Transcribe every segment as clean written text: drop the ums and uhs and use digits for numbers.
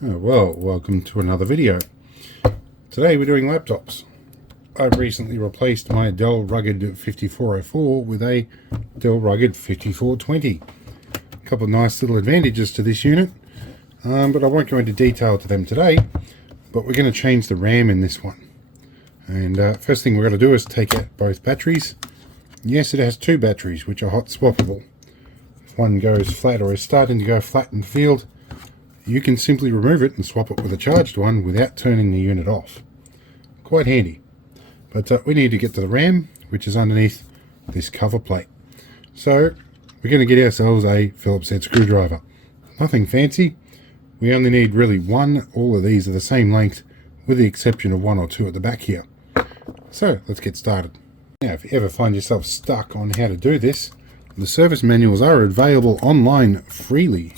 Well, welcome to another video. Today we're doing laptops. I've recently replaced my Dell Rugged 5404 with a Dell Rugged 5420. A couple of nice little advantages to this unit, but I won't go into detail to them today, but we're going to change the RAM in this one. And first thing we're going to do is take out both batteries. Yes, it has two batteries which are hot swappable. If one goes flat or is starting to go flat in the field, you can simply remove it and swap it with a charged one without turning the unit off. Quite handy. But we need to get to the RAM, which is underneath this cover plate. So we're going to get ourselves a Phillips head screwdriver. Nothing fancy. We only need really one. All of these are the same length, with the exception of one or two at the back here. So let's get started. Now, if you ever find yourself stuck on how to do this, the service manuals are available online freely,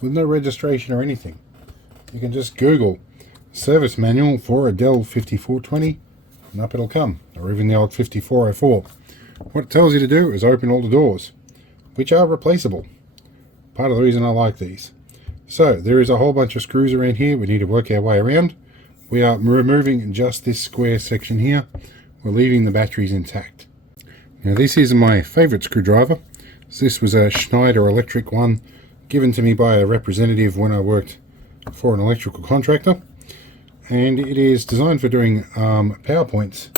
with no registration or anything. You can just Google service manual for a Dell 5420 and up it'll come, or even the old 5404. What it tells you to do is open all the doors, which are replaceable. Part of the reason I like these. So there is a whole bunch of screws around here we need to work our way around. We are removing just this square section here. We're leaving the batteries intact. Now this is my favorite screwdriver. This was a Schneider electric one, given to me by a representative when I worked for an electrical contractor, and it is designed for doing power points,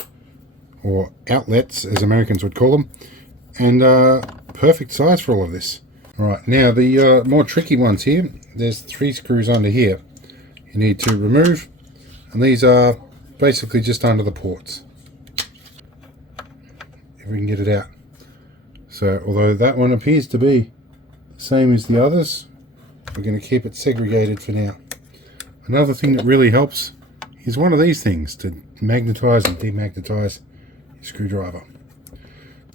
or outlets as Americans would call them, and perfect size for all of this. Alright, now the more tricky ones here, there's 3 screws under here you need to remove, and these are basically just under the ports, if we can get it out. So although that one appears to be same as the others, we're going to keep it segregated for now. Another thing that really helps is one of these things to magnetize and demagnetize your screwdriver.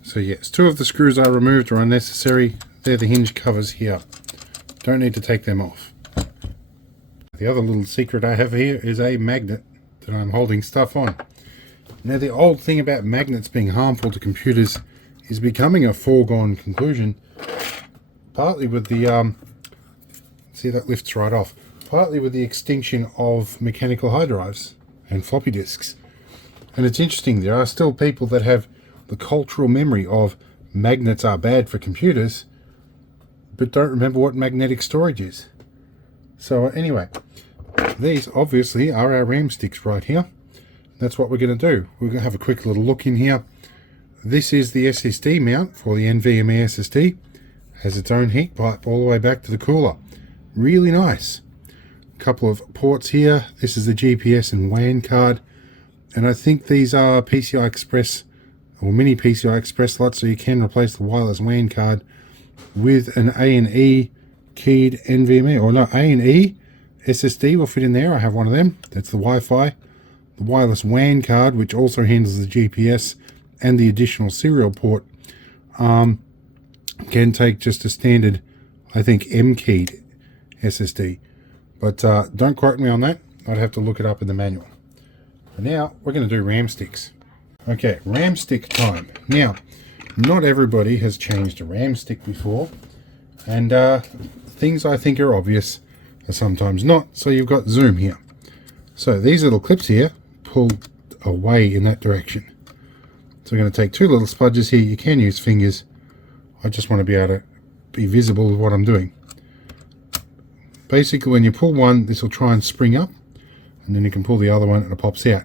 So yes, 2 of the screws I removed are unnecessary. They're the hinge covers here. Don't need to take them off. The other little secret I have here is a magnet that I'm holding stuff on. Now the old thing about magnets being harmful to computers is becoming a foregone conclusion, partly with the see, that lifts right off, partly with the extinction of mechanical hard drives and floppy disks. And it's interesting, there are still people that have the cultural memory of magnets are bad for computers, but don't remember what magnetic storage is. So anyway, these obviously are our RAM sticks right here. That's what we're going to do. We're going to have a quick little look in here. This is the SSD mount for the NVMe SSD. Has its own heat pipe all the way back to the cooler. Really nice. A couple of ports here. This is the GPS and WAN card, and I think these are PCI Express or mini PCI Express slots, so you can replace the wireless WAN card with an A&E keyed NVMe, or no, A&E SSD will fit in there. I have one of them. That's the Wi-Fi. The wireless WAN card, which also handles the GPS and the additional serial port, can take just a standard, I think, M-keyed SSD. But don't quote me on that. I'd have to look it up in the manual. For now, we're going to do RAM sticks. Okay, RAM stick time. Now, not everybody has changed a RAM stick before, and things I think are obvious are sometimes not. So you've got zoom here. So these little clips here pull away in that direction. So we're going to take 2 little spudges here. You can use fingers. I just want to be able to be visible with what I'm doing. Basically, when you pull one, this will try and spring up, and then you can pull the other one and it pops out.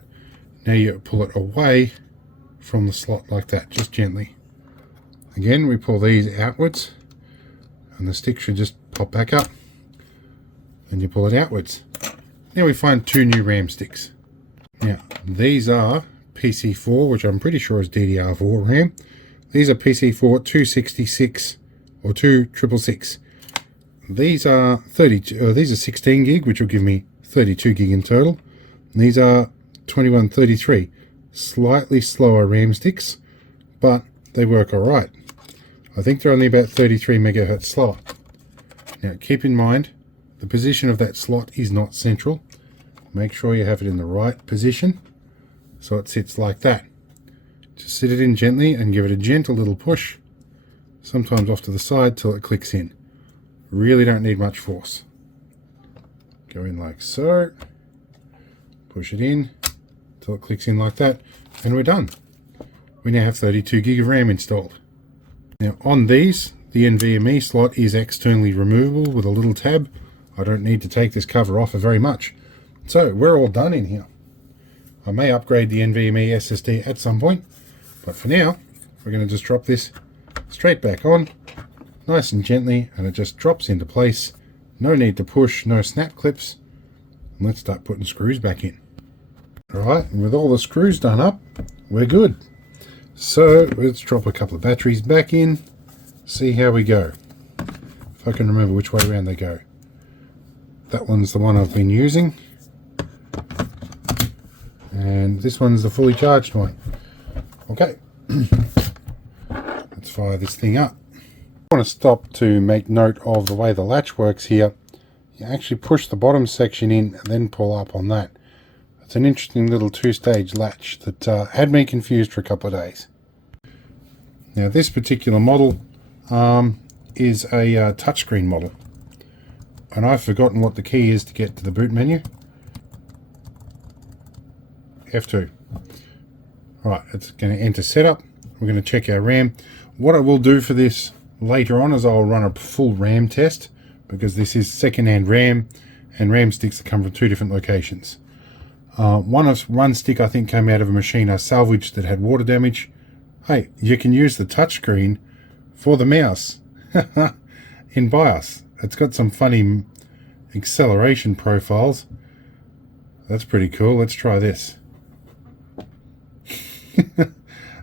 Now you pull it away from the slot like that, just gently. Again, we pull these outwards, and the stick should just pop back up, and you pull it outwards. Now we find 2 new RAM sticks. Now, these are PC4, which I'm pretty sure is DDR4 RAM. These are PC4 266 or 2666. These are 16 gig, which will give me 32 gig in total. And these are 2133. Slightly slower RAM sticks, but they work alright. I think they're only about 33 megahertz slower. Now keep in mind, the position of that slot is not central. Make sure you have it in the right position, so it sits like that. Just sit it in gently and give it a gentle little push, sometimes off to the side till it clicks in. Really don't need much force. Go in like so. Push it in until it clicks in like that, and we're done. We now have 32 gig of RAM installed. Now on these, the NVMe slot is externally removable with a little tab. I don't need to take this cover off very much. So we're all done in here. I may upgrade the NVMe SSD at some point, but for now, we're going to just drop this straight back on, nice and gently, and it just drops into place. No need to push, no snap clips. And let's start putting screws back in. Alright, and with all the screws done up, we're good. So let's drop a couple of batteries back in, see how we go. If I can remember which way around they go. That one's the one I've been using. And this one's the fully charged one. Okay. Let's fire this thing up. I want to stop to make note of the way the latch works here. You actually push the bottom section in and then pull up on that. It's an interesting little two-stage latch that had me confused for a couple of days. Now this particular model is a touchscreen model, and I've forgotten what the key is to get to the boot menu. F2. Right, it's going to enter setup. We're going to check our RAM. What I will do for this later on is I'll run a full RAM test, because this is second-hand RAM, and RAM sticks that come from two different locations. One stick I think came out of a machine I salvaged that had water damage. Hey, you can use the touchscreen for the mouse in BIOS. It's got some funny acceleration profiles. That's pretty cool. Let's try this.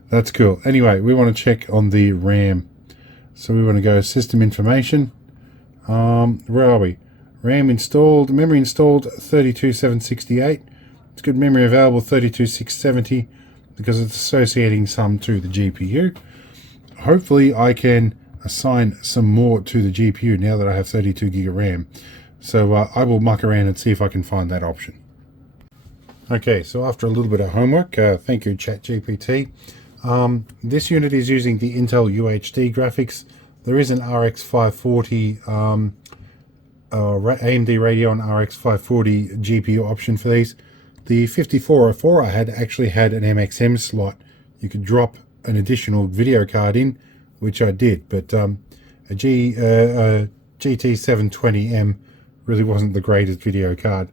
That's cool. Anyway, we want to check on the RAM. So we want to go system information. Where are we? RAM installed, memory installed 32,768. It's good memory available 32,670 because it's associating some to the GPU. Hopefully I can assign some more to the GPU now that I have 32 gig of RAM. So I will muck around and see if I can find that option. Okay, so after a little bit of homework, thank you ChatGPT. This unit is using the Intel UHD graphics. There is an RX 540 AMD Radeon RX 540 GPU option for these. The 5404 I actually had an MXM slot. You could drop an additional video card in, which I did, but a GT720M really wasn't the greatest video card.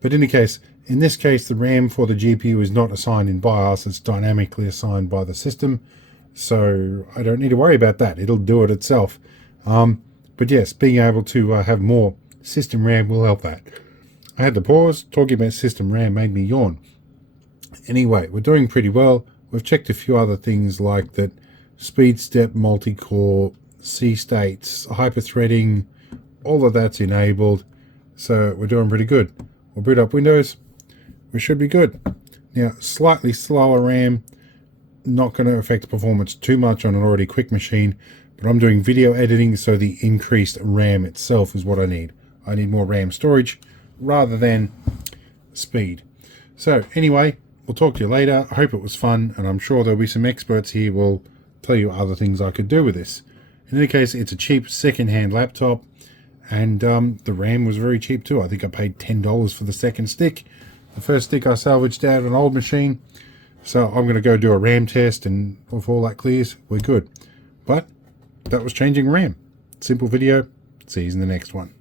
But in any case, in this case, the RAM for the GPU is not assigned in BIOS, it's dynamically assigned by the system, so I don't need to worry about that. It'll do it itself. But yes, being able to have more system RAM will help that. I had to pause. Talking about system RAM made me yawn. Anyway, we're doing pretty well. We've checked a few other things like that speed step, multi-core, C states, hyper-threading, all of that's enabled. So we're doing pretty good. We'll boot up Windows. We should be good. Now, slightly slower RAM, not going to affect performance too much on an already quick machine, but I'm doing video editing, so the increased RAM itself is what I need. I need more RAM storage rather than speed. So anyway, we'll talk to you later. I hope it was fun, and I'm sure there'll be some experts here who will tell you other things I could do with this. In any case, it's a cheap second-hand laptop, and the RAM was very cheap too. I think I paid $10 for the second stick. The first stick I salvaged out of an old machine. So I'm going to go do a RAM test, and if all that clears, we're good. But that was changing RAM. Simple video. See you in the next one.